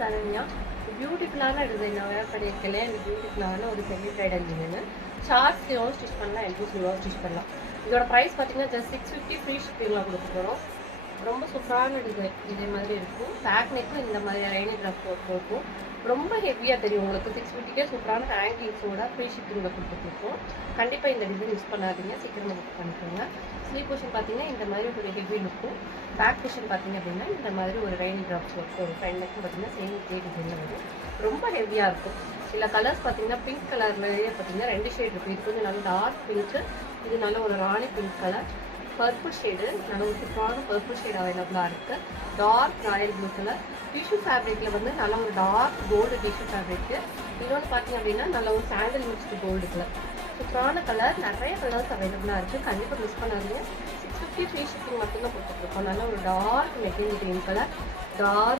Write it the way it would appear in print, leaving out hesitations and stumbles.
சரண்யா. பியூட்டிஃபுல்லான டிசைன் நான் வேர் பண்ணியிருக்கேன். எனக்கு பியூட்டிஃபுல்லான ஒரு செமி ப்ரைடல் டிசைனு. ஷார்ட் ஸ்லீவும் ஸ்டிச் பண்ணலாம், எல்போ ஸ்லீவாக ஸ்டிச் பண்ணலாம். இதோட ப்ரைஸ் பார்த்தீங்கன்னா ஜஸ்ட் 650 ஃப்ரீ ஷிப்பிங்லாம் கொடுக்க போகிறோம். ரொம்ப சூப்பரான டிசைன் இதே மாதிரி இருக்கும். பேக் நெக்கும் இந்த மாதிரி லைனிங் ட்ராப் போட்டிருக்கும். ரொம்ப ஹெவியாக தெரியும் உங்களுக்கு. 650க்கே சூப்பரான ஹேங்கிங்ஸோட ஃப்ரீ ஷிப்பிங்கில் கொடுத்துருக்கோம். கண்டிப்பாக இந்த டிசைன் யூஸ் பண்ணாதீங்க, சீக்கிரமாக புக் பண்ணிக்கோங்க. ஸ்லீவ் பொஷன் பார்த்தீங்கன்னா இந்த மாதிரி ஒரு ஹெவி லுக்கும், பேக் பொஷன் பார்த்தீங்க அப்படின்னா இந்த மாதிரி ஒரு லைனிங் ட்ராப்ஸ் ஒரு ஃப்ரண்ட் நெக்கும் பார்த்தீங்கன்னா சேம் இதே டிசைனில் வரும். ரொம்ப ஹெவியாக இருக்கும். சில கலர்ஸ் பார்த்தீங்கன்னா பிங்க் கலர்லேயே பார்த்தீங்கன்னா 2 ஷேட் இருக்குது. இது கொஞ்சம் நல்ல டார்க் பிங்க்கு, இது நல்ல ஒரு ராணி பிங்க் கலர். பர்பிள் ஷேடு நல்ல ஒரு சூப்பரான பர்பிள் ஷேட் அவைலபிளாக இருக்குது. Dark royal blue colour. Tissue ஃபேப்ரிக்கில் வந்து நல்ல ஒரு டார்க் கோல்டு டிஷ்யூ ஃபேப்ரிக்கு. இன்னொன்று பார்த்தீங்க அப்படின்னா நல்ல ஒரு சாண்டல் மிக்ஸ்டு கோல்டு கலர். சூப்பரான கலர், நிறைய கலர்ஸ் அவைலபிளாக இருக்குது. கண்டிப்பாக மிஸ் பண்ணாதீங்க. 650 ஃப்ரீ ஷிப்பிங் மட்டும்தான் கொடுத்துட்ருக்கோம். நல்ல ஒரு dark material green colour, dark